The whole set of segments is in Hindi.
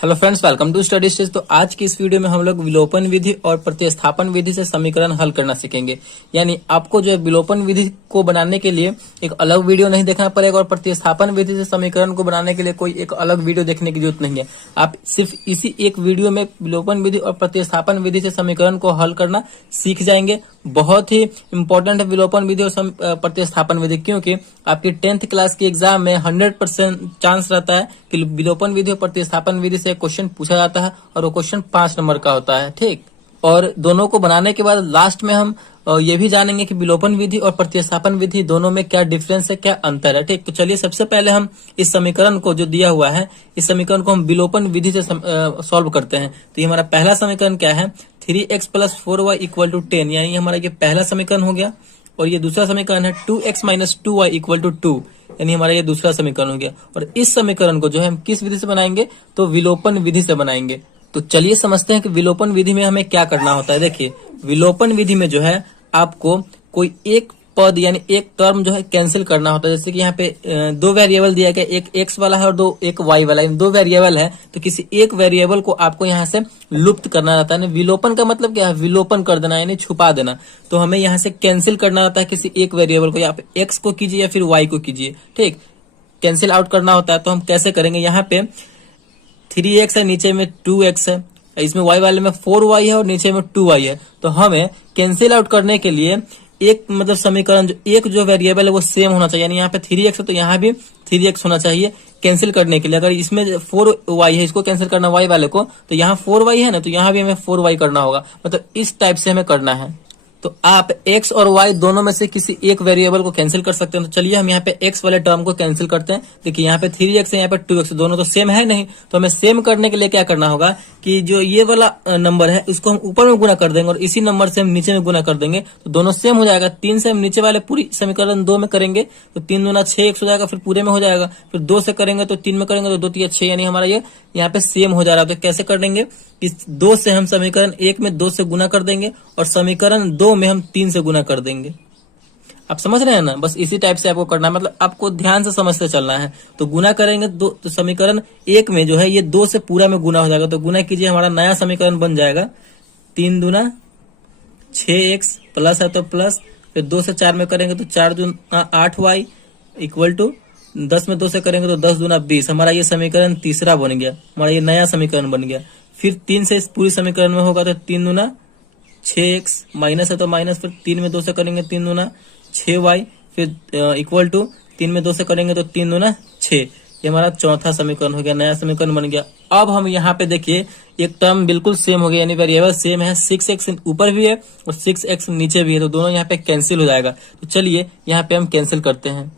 Hello friends, welcome to Study Stage. तो आज की इस वीडियो में हम लोग विलोपन विधि और प्रतिस्थापन विधि से समीकरण हल करना सीखेंगे। यानी आपको जो है विलोपन विधि को बनाने के लिए एक अलग वीडियो नहीं देखना पड़ेगा और प्रतिस्थापन विधि से समीकरण को बनाने के लिए कोई एक अलग वीडियो देखने की जरूरत नहीं है। आप सिर्फ इसी एक वीडियो में विलोपन विधि और प्रतिस्थापन विधि से समीकरण को हल करना सीख जाएंगे। बहुत ही इंपॉर्टेंट है विलोपन विधि और प्रतिस्थापन विधि, क्योंकि आपकी 10th क्लास की एग्जाम में 100% चांस रहता है कि विलोपन विधि और प्रतिस्थापन विधि से क्वेश्चन पूछा जाता है और वो क्वेश्चन 5 नंबर का होता है। ठीक, और दोनों को बनाने के बाद लास्ट में हम ये भी जानेंगे कि विलोपन विधि और प्रतिस्थापन विधि दोनों में क्या डिफरेंस है, क्या अंतर है। ठीक, तो चलिए सबसे पहले हम इस समीकरण को जो दिया हुआ है, इस समीकरण को हम विलोपन विधि से सॉल्व करते हैं। तो ये हमारा पहला समीकरण क्या है, 3x + 4y = 10, यानी हमारा ये पहला समीकरण हो गया। और ये दूसरा समीकरण है 2x - 2y = 2, यानी हमारा ये दूसरा समीकरण हो गया। और इस समीकरण को जो है हम किस विधि से बनाएंगे, तो विलोपन विधि से बनाएंगे। तो चलिए समझते हैं कि विलोपन विधि में हमें क्या करना होता है। देखिए, विलोपन विधि में जो है आपको कोई एक पद यानी एक टर्म जो है कैंसिल करना होता है। जैसे कि यहाँ पे दो वेरिएबल दिया गया, एक x वाला है और एक y वाला है, दो वेरिएबल है। तो किसी एक वेरिएबल को आपको यहाँ से लुप्त करना रहता है। विलोपन का मतलब क्या है, विलोपन कर देना यानी छुपा देना। तो हमें यहाँ से कैंसिल करना रहता है किसी एक वेरिएबल को, या आप x को कीजिए या फिर y को कीजिए। ठीक, कैंसिल आउट करना होता है। तो हम कैसे करेंगे, यहाँ पे 3x है, नीचे में 2x है, इसमें y वाले में 4y है और नीचे में 2y है। तो हमें कैंसिल आउट करने के लिए एक मतलब समीकरण जो वेरिएबल है वो सेम होना चाहिए। यानी यहाँ पे 3x है तो यहाँ भी 3x होना चाहिए कैंसिल करने के लिए। अगर इसमें 4y है, इसको कैंसिल करना y वाले को, तो यहाँ 4y है ना, तो यहाँ भी हमें 4y करना होगा। मतलब इस टाइप से हमें करना है। तो आप x और y दोनों में से किसी एक वेरिएबल को कैंसिल कर सकते हैं। तो चलिए हम यहाँ पे x वाले टर्म को कैंसिल करते हैं। देखिए यहाँ पे 3x है, यहाँ पे 2x, दोनों तो सेम है नहीं। तो हमें सेम करने के लिए क्या करना होगा कि जो ये वाला नंबर है इसको हम ऊपर में गुना कर देंगे और इसी नंबर से हम नीचे में गुना कर देंगे, तो दोनों सेम हो जाएगा। 3 से हम नीचे वाले पूरी समीकरण 2 में करेंगे तो 3 दूना 6x हो जाएगा, फिर पूरे में हो जाएगा। फिर 2 से करेंगे तो 3 में करेंगे तो 2 3 6, यानी हमारा ये यहाँ पे सेम हो जा रहा है। तो कैसे कर देंगे, इस 2 से हम समीकरण 1 में 2 से गुना कर देंगे और समीकरण 2 में हम 3 से गुना कर देंगे। आप समझ रहे हैं ना, बस इसी टाइप से आपको करना है। मतलब आपको ध्यान से समझते चलना है। तो गुना करेंगे तो समीकरण 1 में जो है ये 2 से पूरा में गुना हो जाएगा। तो गुना कीजिए, हमारा नया समीकरण बन जाएगा 3 दूना 6x प्लस है तो प्लस, फिर 2 से 4 में करेंगे तो 4 दूना 8y = 10 में 2 से करेंगे तो 10 दूना 20। हमारा ये समीकरण तीसरा बन गया, हमारा ये नया समीकरण बन गया। फिर 3 से इस पूरी समीकरण में होगा तो 3 दूना 6x, माइनस है तो माइनस, फिर 3 में 2 से करेंगे 3 दूना 6y, फिर = 3 में 2 से करेंगे तो 3 दूना 6। ये हमारा चौथा समीकरण हो गया, नया समीकरण बन गया। अब हम यहाँ पे देखिए एक टर्म बिल्कुल सेम हो गया, यानी वेरिएबल सेम है। 6x ऊपर भी है और 6x नीचे भी है, तो दोनों यहाँ पे कैंसिल हो जाएगा। तो चलिए यहाँ पे हम कैंसिल करते हैं।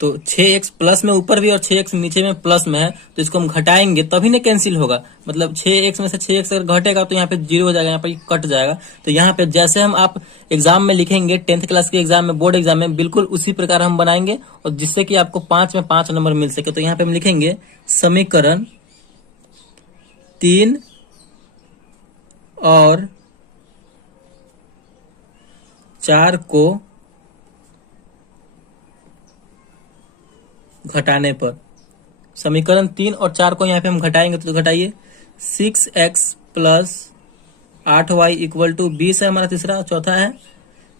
तो 6x प्लस में ऊपर भी और 6x नीचे में प्लस में है, तो इसको हम घटाएंगे तभी ना कैंसिल होगा। मतलब 6x में से 6x अगर घटेगा तो यहाँ पे 0 हो जाएगा, यहाँ पे कट जाएगा। तो यहाँ पे जैसे हम आप एग्जाम में लिखेंगे 10th क्लास के एग्जाम में, बोर्ड एग्जाम में, बिल्कुल उसी प्रकार हम बनाएंगे और जिससे कि आपको 5 में 5 नंबर मिल सके। तो यहाँ पे हम लिखेंगे समीकरण 3 और 4 को घटाने पर, समीकरण 3 और 4 को यहाँ पे हम घटाएंगे तो घटाइए 6x + 8y = 20 है हमारा तीसरा। चौथा है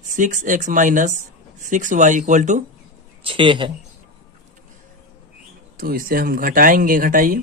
6x - 6y = 6 है। तो इसे हम घटाएंगे, घटाइए।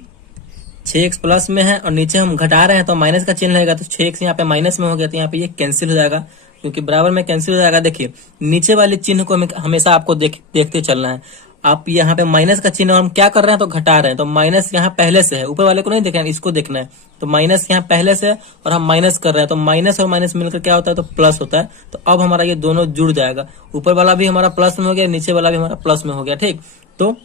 6x प्लस में है और नीचे हम घटा रहे हैं तो माइनस का चिन्ह लगेगा, तो 6x यहाँ पे माइनस में हो गया, तो यहाँ पे ये कैंसिल हो जाएगा क्योंकि बराबर में कैंसिल हो जाएगा। देखिए नीचे वाले चिन्ह को हमेशा आपको देखते चलना है। आप यहाँ पे माइनस का चिन्ह हम क्या कर रहे हैं, तो घटा रहे हैं। तो माइनस यहाँ पहले से है, ऊपर वाले को नहीं देखना है, इसको देखना है। तो माइनस यहाँ पहले से है और हम माइनस कर रहे हैं, तो माइनस और माइनस मिलकर क्या होता है, तो प्लस होता है। तो अब हमारा ये दोनों जुड़ जाएगा, ऊपर वाला भी हमारा प्लस में हो गया, नीचे वाला भी हमारा प्लस में हो गया। ठीक, तो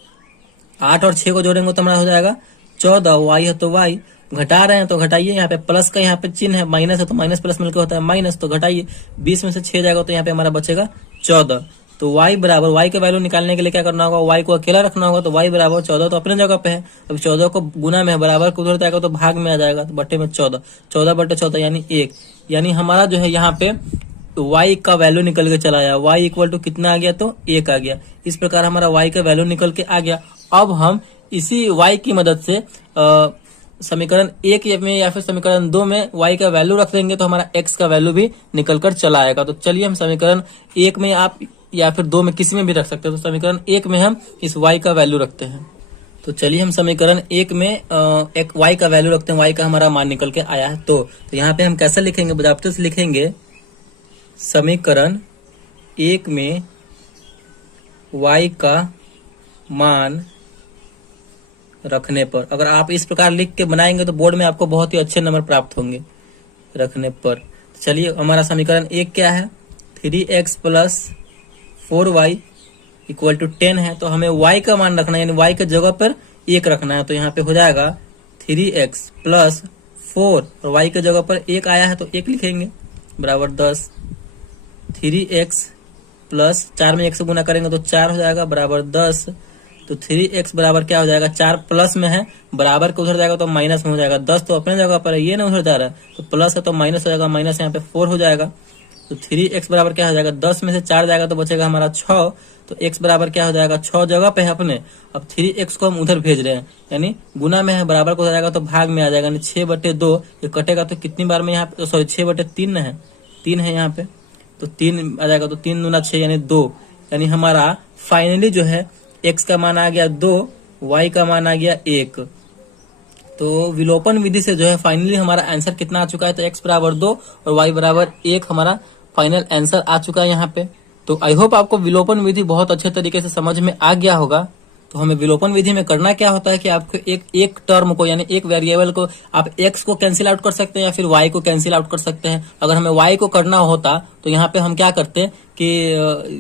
8 और 6 को जोड़ेंगे तो हमारा हो जाएगा 14। y है तो y, घटा रहे हैं तो घटाइए। यहाँ पे प्लस का यहाँ पे चिन्ह है, माइनस है तो माइनस प्लस मिलकर होता है माइनस, तो घटाइए। 20 में से 6 जाएगा तो यहाँ पे हमारा बचेगा 14। तो y बराबर, y के वैल्यू निकालने के लिए क्या करना होगा, y को अकेला रखना होगा। तो y बराबर 14 तो अपने जगह पे है। अब 14 को गुना में है, बराबर को उधर जाएगा तो भाग में आ जाएगा, तो बट्टे में 14, 14/14 यानी 1। यानी हमारा जो है यहाँ पे y का वैल्यू निकल के चला आया, y = कितना आ गया, तो 1 आ गया। इस प्रकार हमारा y का वैल्यू निकल के आ गया। अब हम इसी y की मदद से समीकरण 1 में या फिर समीकरण 2 में y का वैल्यू रख देंगे तो हमारा x का वैल्यू भी निकल कर चला आएगा। तो चलिए हम समीकरण 1 में आप या फिर 2 में किसी में भी रख सकते हैं। तो समीकरण 1 में हम इस y का वैल्यू रखते हैं। तो चलिए हम समीकरण 1 में एक y का वैल्यू रखते हैं। y का हमारा मान निकल के आया है। तो यहाँ पे हम कैसे लिखेंगे, बजाबते से लिखेंगे समीकरण 1 में y का मान रखने पर। अगर आप इस प्रकार लिख के बनाएंगे तो बोर्ड में आपको बहुत ही अच्छे नंबर प्राप्त होंगे रखने पर। चलिए हमारा समीकरण 1 क्या है, 3x plus 4y equal to 10 है। तो हमें y का मान रखना है, यानी y के जगह पर 1 रखना है। तो यहाँ पे हो जाएगा 3x प्लस 4 और y के जगह पर 1 आया है तो 1 लिखेंगे बराबर 10। 3x प्लस 4 में 1 से गुना करेंगे तो 4 हो जाएगा बराबर 10। तो 3x बराबर क्या हो जाएगा, 4 प्लस में है, बराबर के उधर जाएगा तो माइनस में हो जाएगा। 10 तो अपने जगह पर है, ये ना उधर जा रहा है, तो प्लस है तो माइनस हो जाएगा, माइनस यहाँ पे 4 हो जाएगा। तो 3x बराबर क्या हो जाएगा, 10 में से 4 जाएगा तो बचेगा हमारा 6। तो x बराबर क्या हो जाएगा, 6 जगह पे है अपने। अब 3x को हम उधर भेज रहे हैं, यानी गुना में है, बराबर को हो जाएगा तो भाग में आ जाएगा, यानी 6/2। ये कटेगा तो कितनी बार में यहाँ पे, सॉरी 6/3 है, 3 है यहाँ पे, तो 3 आ जाएगा। तो 3 दूना 6 यानी 2, यानी हमारा फाइनली जो है x का मान आ गया 2, y का मान आ गया 1। तो विलोपन विधि से जो है फाइनली हमारा आंसर कितना आ चुका है, तो x बराबर 2 और y बराबर 1 हमारा फाइनल आंसर आ चुका है यहाँ पे। तो आई होप आपको विलोपन विधि बहुत अच्छे तरीके से समझ में आ गया होगा। तो हमें विलोपन विधि में करना क्या होता है कि आपको एक टर्म को, यानी एक वेरिएबल को आप x को कैंसिल आउट कर सकते हैं या फिर y को कैंसिल आउट कर सकते हैं। अगर हमें y को करना होता तो यहाँ पे हम क्या करते कि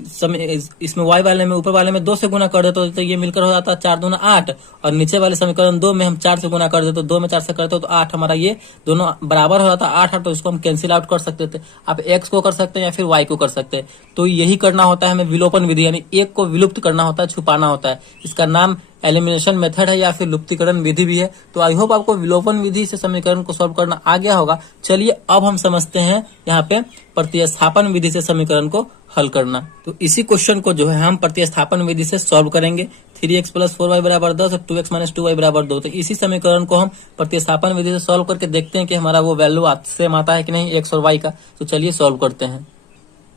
इसमें y वाले में, ऊपर वाले में 2 से गुना कर देते तो ये मिलकर हो जाता 4 दूना 8, और नीचे वाले समीकरण 2 में हम 4 से गुना कर देते, तो 2 में 4 से करते तो 8, हमारा ये दोनों बराबर हो जाता 8, तो इसको हम कैंसिल आउट कर सकते थे। आप x को कर सकते हैं या फिर y को कर सकते हैं। तो यही करना होता है हमें विलोपन विधि, यानी एक को विलुप्त करना होता है, छुपाना होता है। इसका नाम एलिमिनेशन मेथड है या फिर लुप्तीकरण विधि भी है। तो आई होप आपको विलोपन विधि से समीकरण को सॉल्व करना आ गया होगा। चलिए अब हम समझते हैं यहाँ पे प्रतिस्थापन विधि से समीकरण को हल करना। तो इसी क्वेश्चन को जो है हम प्रतिस्थापन विधि से सॉल्व करेंगे। 3x प्लस 4y बराबर 10 और 2x माइनस 2y बराबर 2। तो इसी समीकरण को हम प्रतिस्थापन विधि से सॉल्व करके देखते हैं कि हमारा वो वैल्यू सेम आता है कि नहीं x और y का। तो चलिए सॉल्व करते हैं।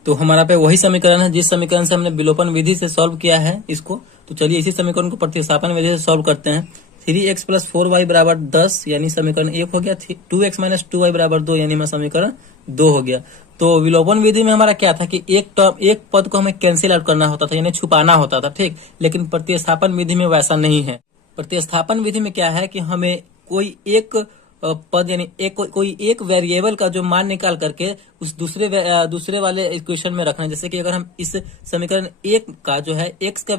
तो हमारा पे वही समीकरण है जिस समीकरण से हमने विलोपन विधि से सॉल्व किया है इसको। तो चलिए इसी समीकरण को प्रतिस्थापन विधि से सॉल्व करते हैं। 3x प्लस 4y बराबर 10 यानी समीकरण 1 हो गया। 2x माइनस 2y बराबर 2 यानी हमारा समीकरण 2 हो गया। तो विलोपन विधि में हमारा क्या था कि एक पद को हमें कैंसिल आउट करना होता था, यानी छुपाना होता था, ठीक। लेकिन प्रतिस्थापन विधि में वैसा नहीं है। प्रतिस्थापन विधि में क्या है कि हमें कोई एक पद, यानी कोई एक वेरिएबल का जो मान निकाल करके उस दूसरे वाले इक्वेशन में रखना है। जैसे कि अगर हम इस समीकरण 1 का जो है x का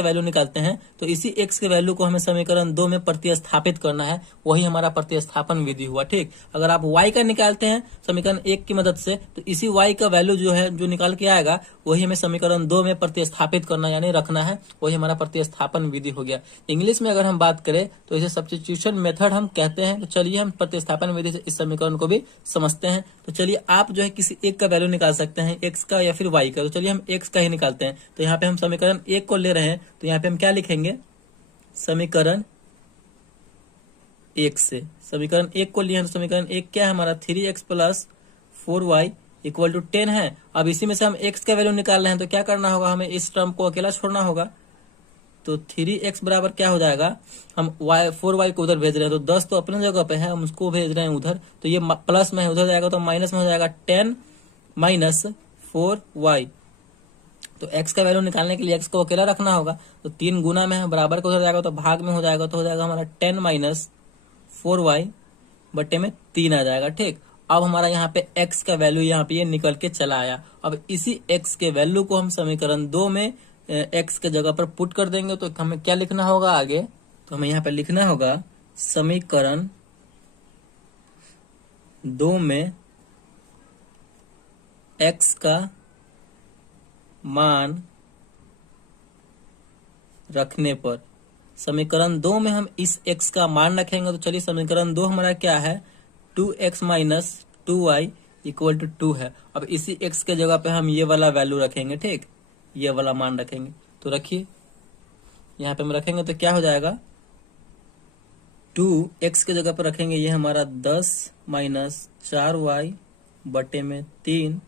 वैल्यू निकालते हैं तो इसी x के वैल्यू को हमें समीकरण 2 में प्रतिस्थापित करना है, वही हमारा प्रतिस्थापन विधि हुआ, ठीक। अगर आप y का निकालते हैं समीकरण 1 की मदद से तो इसी y का वैल्यू जो है जो निकाल के आएगा वही हमें समीकरण 2 में प्रतिस्थापित करना यानी रखना है, वही हमारा प्रतिस्थापन विधि हो गया। इंग्लिश में अगर हम बात करें तो इसे सब्स्टिट्यूशन मेथड हम कहते हैं। तो चलिए हम प्रतिस्थापन विधि से इस समीकरण को भी समझते हैं। तो चलिए आप जो है किसी एक का वैल्यू निकाल सकते हैं, x का या फिर y का। तो चलिए हम x का ही निकालते हैं। तो यहाँ पे हम समीकरण 1 को ले रहे हैं, तो यहाँ पे हम क्या लिखेंगे, समीकरण 1 से समीकरण 1 को लिए हैं। तो समीकरण 1 क्या है हमारा, 3x plus 4y equal to 10 है। अब इसी में से हम x का वैल्यू निकाल रहे हैं तो क्या करना होगा, हमें इस टर्म को अकेला छोड़ना होगा। तो 3x बराबर क्या हो जाएगा, हम 4y को उधर भेज रहे हैं तो 10 तो अपने जगह पे है, हम उसको भेज रहे हैं उधर, तो ये प्लस में है, उधर जाएगा तो माइनस में हो जाएगा 10 माइनस 4y। तो x का वैल्यू निकालने के लिए x को अकेला रखना होगा, तो 3 गुना में है, बराबर को उधर जाएगा तो भाग में हो जाएगा, तो हो जाएगा हमारा 10 माइनस 4y बटे में 3 आ जाएगा, ठीक। अब हमारा यहाँ पे x का वैल्यू यहाँ पे ये निकल के चला आया। अब इसी x के वैल्यू को हम समीकरण 2 में x के जगह पर पुट कर देंगे। तो हमें क्या लिखना होगा आगे, तो हमें यहाँ पे लिखना होगा समीकरण 2 में x का मान रखने पर। समीकरण 2 में हम इस x का मान रखेंगे। तो चलिए समीकरण 2 हमारा क्या है, 2x minus 2y equal to 2 है। अब इसी x के जगह पे हम ये वाला वैल्यू रखेंगे, ठीक, ये वाला मान रखेंगे। तो रखिए यहाँ पे हम रखेंगे तो क्या हो जाएगा, 2x के जगह पर रखेंगे ये हमारा 10 माइनस 4y बटे में 3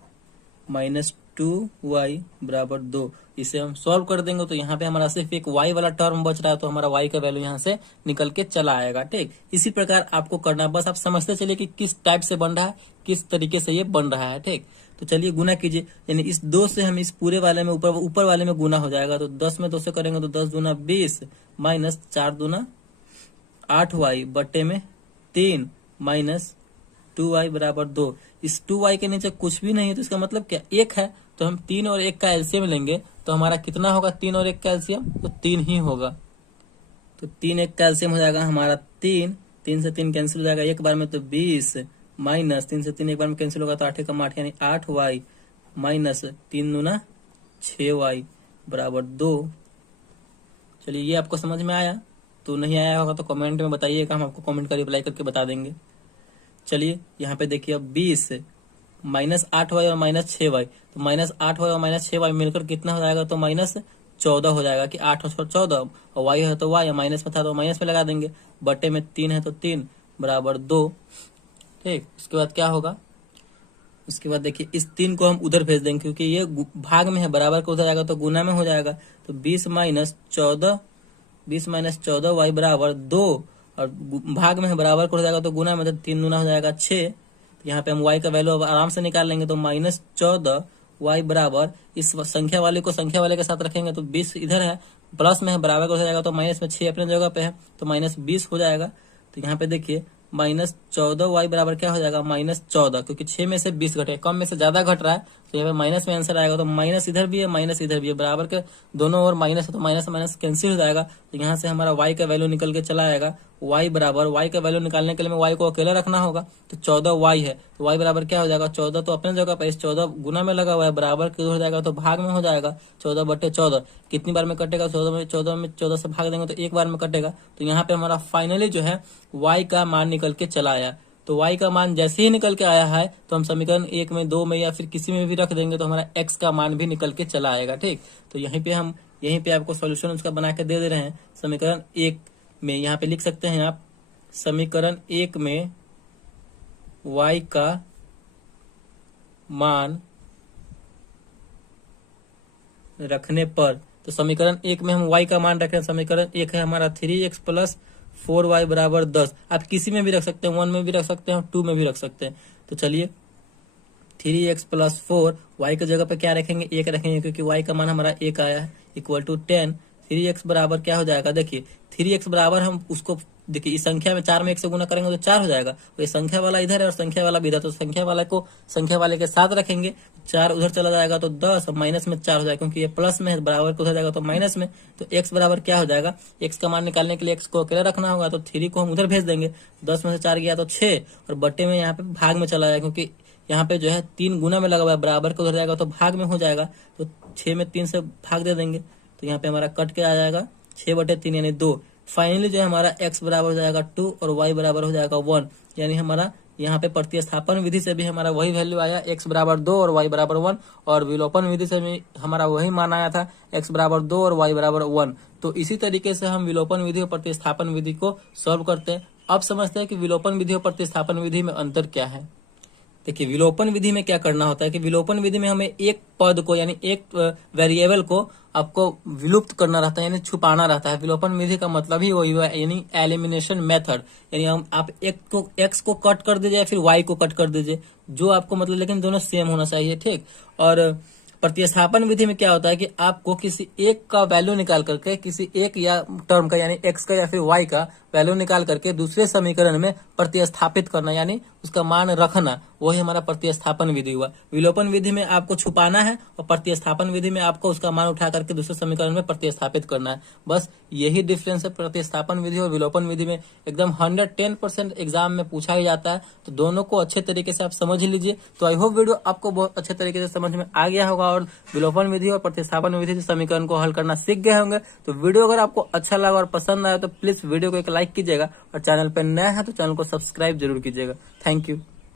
माइनस 2y बराबर 2। इसे हम सॉल्व कर देंगे तो यहाँ पे हमारा सिर्फ एक y वाला टर्म बच रहा है, तो हमारा y का वैल्यू यहाँ से निकल के चला आएगा। ठीक, इसी प्रकार आपको करना है, बस आप समझते चलिए कि किस टाइप से बन रहा है, किस तरीके से ये बन रहा है। ठीक, तो चलिए गुना कीजिए, यानी इस 2 से हम इस पूरे वाले में ऊपर वाले में गुना हो जाएगा, तो 10 में 2 से करेंगे तो 10 दूना 20 माइनस 4 दूना 8y बटे में 3 माइनस 2y बराबर 2। इस 2y के नीचे कुछ भी नहीं है, तो इसका मतलब क्या 1 है, तो हम 3 और 1 का एलसीएम लेंगे तो हमारा कितना होगा, 3 और 1 का एलसीएम तो 3 ही होगा। तो 3 1 का एलसीएम हो जाएगा हमारा 3, 3 से 3 कैंसिल हो जाएगा एक बार में, तो 20 माइनस 3 से 3 एक बार में कैंसिल होगा तो 8 कम 8 यानी 8y माइनस 3 दूना 6y बराबर 2। चलिए ये आपको समझ में आया, तो नहीं आया होगा तो कमेंट में बताइएगा, हम आपको कमेंट का रिप्लाई करके बता देंगे। चलिए यहाँ पे देखिए अब 20 माइनस 8y और माइनस 6y, तो माइनस 8y और माइनस 6y मिलकर कितना हो जाएगा, तो माइनस 14 हो जाएगा कि 8 और 14, और y है तो y, माइनस में था तो माइनस में लगा देंगे, बटे में 3 है तो 3 बराबर 2। ठीक, उसके बाद क्या होगा, उसके बाद देखिए इस 3 को हम उधर भेज देंगे क्योंकि ये भाग में है, बराबर को उधर जाएगा तो गुना में हो जाएगा, तो 20 माइनस 14 y बराबर 2, और भाग में है बराबर को हो जाएगा तो गुना में, तो 3 गुना हो जाएगा 6। तो यहाँ पे हम y का वैल्यू अब आराम से निकाल लेंगे, तो माइनस 14 y बराबर इस संख्या वाले को संख्या वाले के साथ रखेंगे तो 20 इधर है, प्लस में है बराबर को हो जाएगा, तो माइनस में 6 अपने जगह पे है तो माइनस 20 हो जाएगा। तो यहाँ पे देखिए माइनस 14y बराबर क्या हो जाएगा, माइनस 14, क्योंकि 6 में से 20 घटे, कम में से ज्यादा घट रहा है तो यहाँ पे माइनस में आंसर आएगा। तो माइनस इधर भी है माइनस इधर भी है, बराबर के दोनों ओर माइनस है तो माइनस माइनस कैंसिल हो जाएगा। तो यहाँ से हमारा y का वैल्यू निकल के चला आएगा, y बराबर, y का वैल्यू निकालने के लिए मैं y को अकेला रखना होगा, तो 14y है तो y बराबर क्या हो जाएगा, 14 तो अपने जगह पर, इस 14 गुना में लगा हुआ है, बराबर के हो जाएगा तो भाग में हो जाएगा, 14 बटे 14 कितनी बार में कटेगा, 14 से भाग देंगे तो एक बार में कटेगा। तो यहाँ पे हमारा फाइनली जो है y का मान निकल के चला आया। तो y का मान जैसे ही निकल के आया है तो हम समीकरण 1 में 2 में या फिर किसी में भी रख देंगे तो हमारा x का मान भी निकल के चला आएगा। ठीक, तो यहीं पे आपको सॉल्यूशन उसका बना के दे रहे हैं। समीकरण 1 में यहाँ पे लिख सकते हैं आप, समीकरण 1 में y का मान रखने पर, तो समीकरण 1 में हम y का मान रखें, समीकरण 1 है हमारा 3x प्लस 4y बराबर 10। आप किसी में भी रख सकते हैं, 1 में भी रख सकते हैं, 2 में भी रख सकते हैं। तो चलिए 3x प्लस 4, y की जगह पे क्या रखेंगे, 1 रखेंगे क्योंकि y का मान हमारा 1 आया है, इक्वल टू 10। 3x बराबर क्या हो जाएगा, देखिए 3x बराबर हम उसको देखिए इस संख्या में 4 में 1 से गुना करेंगे तो 4 हो जाएगा, तो ये संख्या वाला इधर है और संख्या वाला भी इधर, तो संख्या वाला को संख्या वाले के साथ रखेंगे, 4 उधर चला जाएगा तो 10, और माइनस में 4 हो जाएगा क्योंकि ये प्लस में है, बराबर को उधर जाएगा तो माइनस में। तो x बराबर क्या हो जाएगा, x का मान निकालने के लिए x को अकेला रखना होगा, तो 3 को हम उधर भेज देंगे, 10 में से 4 गया तो 6, और बट्टे में यहाँ पे भाग में चला जाएगा क्योंकि यहाँ पे जो है 3 गुना में लगा हुआ है, बराबर को उधर जाएगा तो भाग में हो जाएगा, तो 6 में 3 से भाग दे देंगे, तो यहाँ पे हमारा कट के आ जाएगा 6 बटे 3 यानी 2। फाइनली जो है हमारा x बराबर हो जाएगा 2 और y बराबर हो जाएगा 1, यानी हमारा यहाँ पे प्रतिस्थापन विधि से भी हमारा वही वैल्यू आया, x बराबर 2 और y बराबर 1, और विलोपन विधि से भी हमारा वही मान आया था, x बराबर 2 और y बराबर 1। तो इसी तरीके से हम विलोपन विधि और प्रतिस्थापन विधि को सॉल्व करते हैं। अब समझते हैं कि विलोपन विधि और प्रतिस्थापन विधि में अंतर क्या है। देखिए विलोपन विधि में क्या करना होता है कि विलोपन विधि में हमें एक पद को यानी एक वेरिएबल को आपको विलुप्त करना रहता है, यानी छुपाना रहता है। विलोपन विधि का मतलब ही वही है, यानी एलिमिनेशन मेथड, यानी हम आप एक्स को कट कर दीजिए या फिर वाई को कट कर दीजिए, जो आपको मतलब, लेकिन दोनों सेम होना चाहिए। ठीक, और प्रतिस्थापन विधि में क्या होता है कि आपको किसी एक का वैल्यू निकाल करके, किसी एक या टर्म का यानी एक्स का या फिर वाई का वैल्यू निकाल करके दूसरे समीकरण में प्रतिस्थापित करना, यानी उसका मान रखना, वही हमारा प्रतिस्थापन विधि हुआ। विलोपन विधि में आपको छुपाना है और प्रतिस्थापन विधि में आपको उसका मान उठा करके दूसरे समीकरण में प्रतिस्थापित करना है। बस यही डिफरेंस है प्रतिस्थापन विधि और विलोपन विधि में। एकदम 110% एग्जाम में पूछा ही जाता है, तो दोनों को अच्छे तरीके से आप समझ लीजिए। तो आई होप वीडियो आपको बहुत अच्छे तरीके से समझ में आ गया होगा और विलोपन विधि और प्रतिस्थापन विधि से समीकरण को हल करना सीख गए होंगे। तो वीडियो अगर आपको अच्छा लगा और पसंद आया तो प्लीज वीडियो को एक लाइक कीजिएगा, और चैनल पर नया है तो चैनल को सब्सक्राइब जरूर कीजिएगा। Thank you.